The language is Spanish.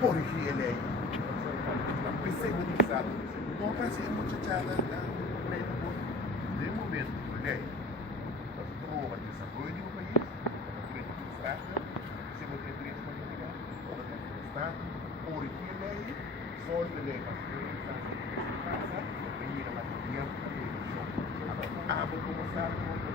por higiene. Pues segurizado. No casi muchachada de momento, lei. Para o desenvolvimento do país, frente do Estado, secretaria de política, do Estado, por higiene, só de lei, casa, venir a material para vou começar com o